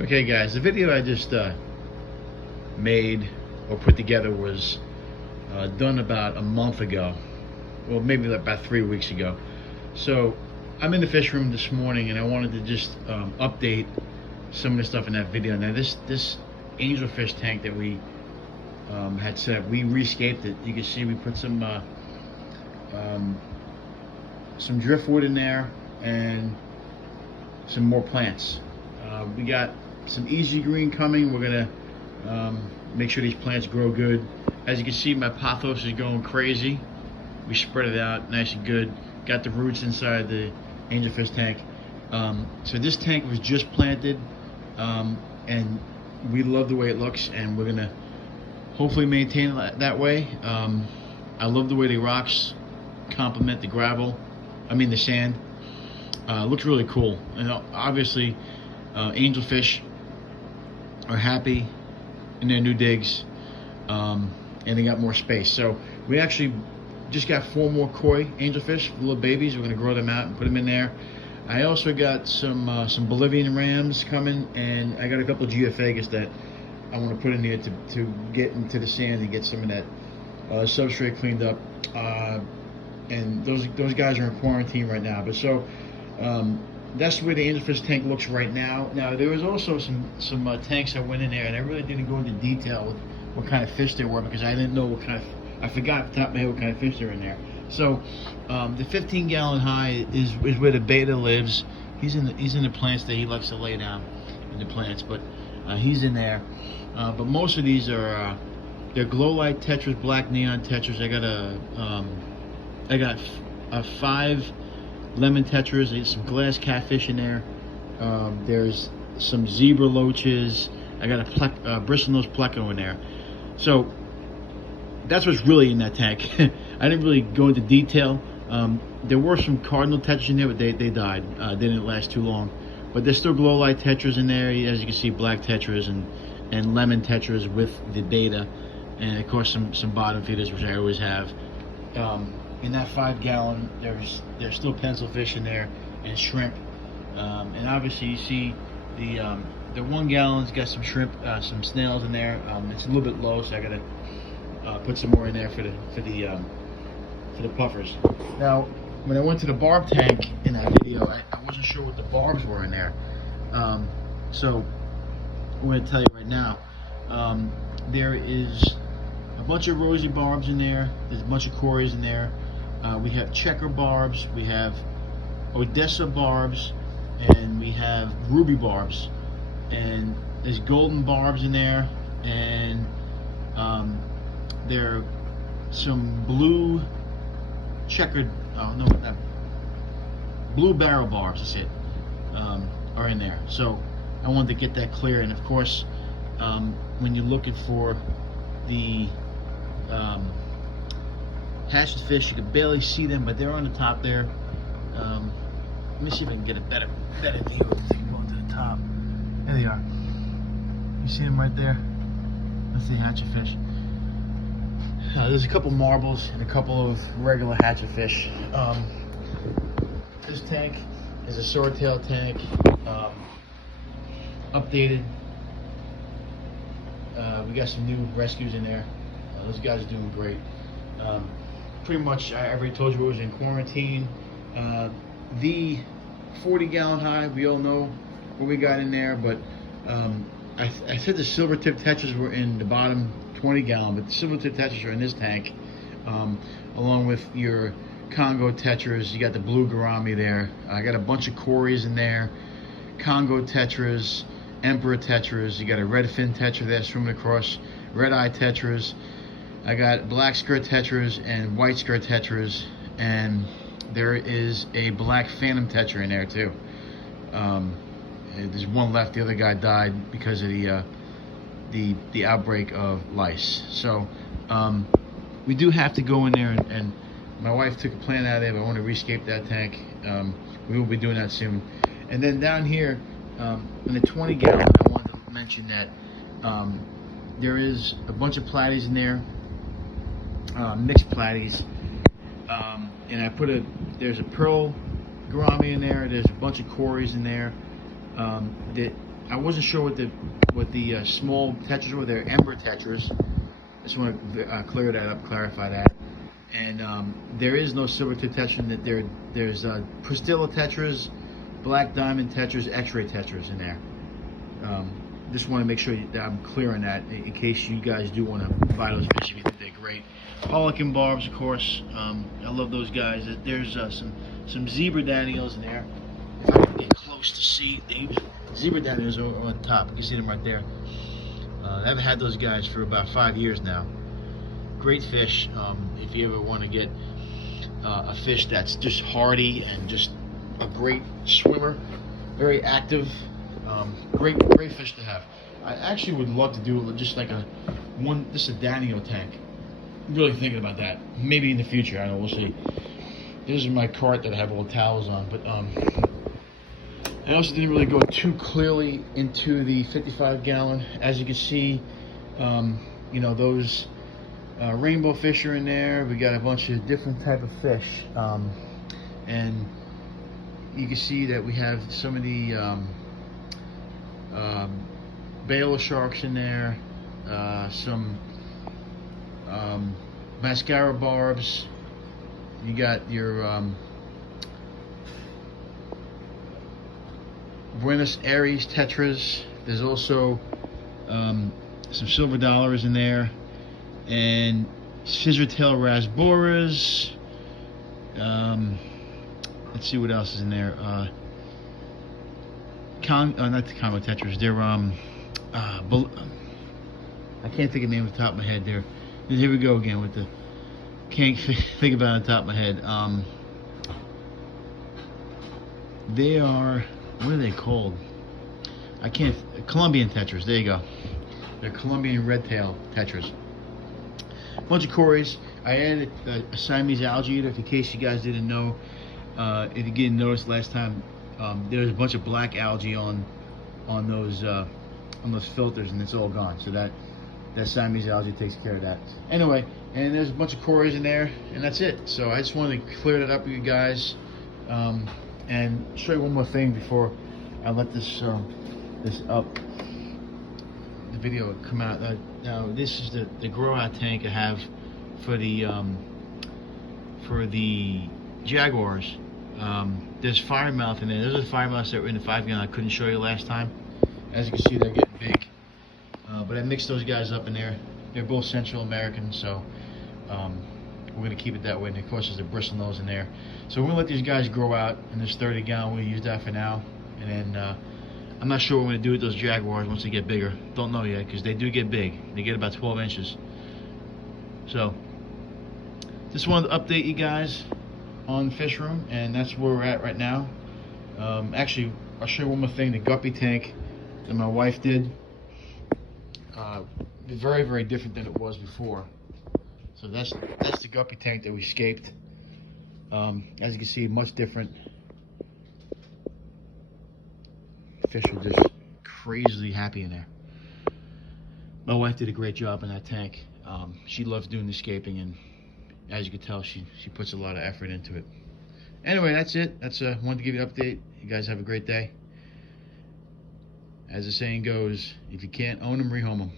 Okay guys, the video I just made or put together was done about a month ago, well maybe about 3 weeks ago. So I'm in the fish room this morning and I wanted to just update some of the stuff in that video. Now this Angelfish tank that we had set up, we rescaped it. You can see we put some driftwood in there and some more plants. We got some easy green coming. We're gonna make sure these plants grow good. As you can see, my pothos is going crazy. We spread it out nice and good. Got the roots inside the Angelfish tank. So this tank was just planted, and we love the way it looks, and we're gonna hopefully maintain it that way. I love the way the rocks complement the gravel. I mean the sand. Looks really cool, and obviously angelfish are happy in their new digs, and they got more space. So we actually just got 4 more koi angelfish, little babies. We're going to grow them out and put them in there. I also got some Bolivian rams coming, and I got a couple of geophagus that I want to put in there to get into the sand and get some of that substrate cleaned up. And those guys are in quarantine right now. But so that's the way the Angelfish tank looks right now. Now there was also some tanks that went in there, and I really didn't go into detail with what kind of fish they were because I didn't know what kind of, I forgot off the top of my head what kind of fish are in there. So the 15-gallon high is where the beta lives. He's in the plants that he likes to lay down in the plants, but he's in there. But most of these are they're glow light tetras, black neon tetras. I got 5 lemon tetras. There's some glass catfish in there. There's some zebra loaches. I got a bristlenose pleco in there. So that's what's really in that tank. I didn't really go into detail. There were some cardinal tetras in there, but they died. They didn't last too long. But there's still glow light tetras in there. As you can see, black tetras and lemon tetras with the beta, and of course some bottom feeders, which I always have. In that 5-gallon, there's still pencilfish in there and shrimp, and obviously you see the 1 gallon's got some shrimp, some snails in there. It's a little bit low, so I gotta put some more in there for the puffers. Now, when I went to the Barb tank in that video, I wasn't sure what the barbs were in there. So I'm going to tell you right now. There is a bunch of rosy barbs in there. There's a bunch of cories in there. We have checker barbs. We have Odessa barbs, and we have ruby barbs. And there's golden barbs in there, and there are some blue checkered, blue barrel barbs, that's it, are in there. So I wanted to get that clear. And of course, when you're looking for the hatchet fish, you can barely see them, but they're on the top there. Let me see if I can get a better view if you can go to the top. There they are. You see them right there? That's the hatchet fish. There's a couple marbles and a couple of regular hatchet fish. This tank is a Swordtail tank, updated. We got some new rescues in there. Those guys are doing great. Pretty much, I already told you it was in quarantine. The 40-gallon high, we all know what we got in there, but I said the silver tip tetras were in the bottom 20-gallon, but the silver tip tetras are in this tank, along with your Congo tetras. You got the blue gourami there. I got a bunch of cories in there, Congo tetras, emperor tetras. You got a red fin tetra there swimming across, red eye tetras. I got black skirt tetras and white skirt tetras, and there is a black phantom tetra in there too. There's one left. The other guy died because of the outbreak of lice. So we do have to go in there, and my wife took a plant out of there, but I want to rescape that tank. We will be doing that soon. And then down here in the 20-gallon, I wanted to mention that there is a bunch of platies in there, mixed platies, and there's a pearl gourami in there. There's a bunch of cories in there. I wasn't sure what the small tetras were. They're ember tetras. I just want to clear that up, clarify that. And there is no silver-tip tetra. There's Priscilla tetras, black diamond tetras, X-ray tetras in there. Just want to make sure that I'm clear on that in case you guys do want to buy those fish if you think they're great. Pelican barbs, of course. I love those guys. There's some zebra daniels in there. If I can get close to see, the zebra daniels are on top. You can see them right there. I haven't had those guys for about 5 years now. Great fish. If you ever want to get a fish that's just hardy and just a great swimmer, very active, great fish to have. I actually would love to do just like a Daniel tank. I'm really thinking about that. Maybe in the future. I don't know. We'll see. This is my cart that I have all the towels on, but I also didn't really go too clearly into the 55-gallon. As you can see, you know, those rainbow fish are in there. We got a bunch of different type of fish, and you can see that we have some of the Baylor sharks in there, some mascara barbs. You got your Buenos Aires tetras. There's also some silver dollars in there, and scissor-tail rasboras. Let's see what else is in there. Not the combo tetras. They're I can't think of the name off the top of my head. There. Here we go again with the. Can't think about it on the top of my head. They are. What are they called? I can't. Colombian tetras. There you go. They're Colombian red-tail tetras. Bunch of cories. I added a Siamese algae eater in case you guys didn't know. If you didn't notice last time, there's a bunch of black algae on those filters, and it's all gone. So that Siamese algae takes care of that. Anyway, and there's a bunch of cories in there, and that's it. So I just wanted to clear that up with you guys, and show you one more thing before I let this the video come out. Now this is the grow out tank I have for the Jaguars. There's fire mouth in there. Those are the fire mouths that were in the 5-gallon I couldn't show you last time. As you can see, they're getting big. But I mixed those guys up in there. They're both Central American, so we're going to keep it that way. And of course, there's a bristlenose in there. So we're going to let these guys grow out in this 30-gallon. We'll use that for now. And then I'm not sure what we're going to do with those Jaguars once they get bigger. Don't know yet, because they do get big. They get about 12 inches. So just wanted to update you guys on Fish Room, and that's where we're at right now. Actually, I'll show you one more thing. The Guppy Tank that my wife did. Very, very different than it was before. So that's the Guppy Tank that we scaped. As you can see, much different. Fish are just crazily happy in there. My wife did a great job in that tank. She loves doing the scaping, and as you can tell, she puts a lot of effort into it. Anyway, that's it. That's wanted to give you an update. You guys have a great day. As the saying goes, if you can't own them, rehome them.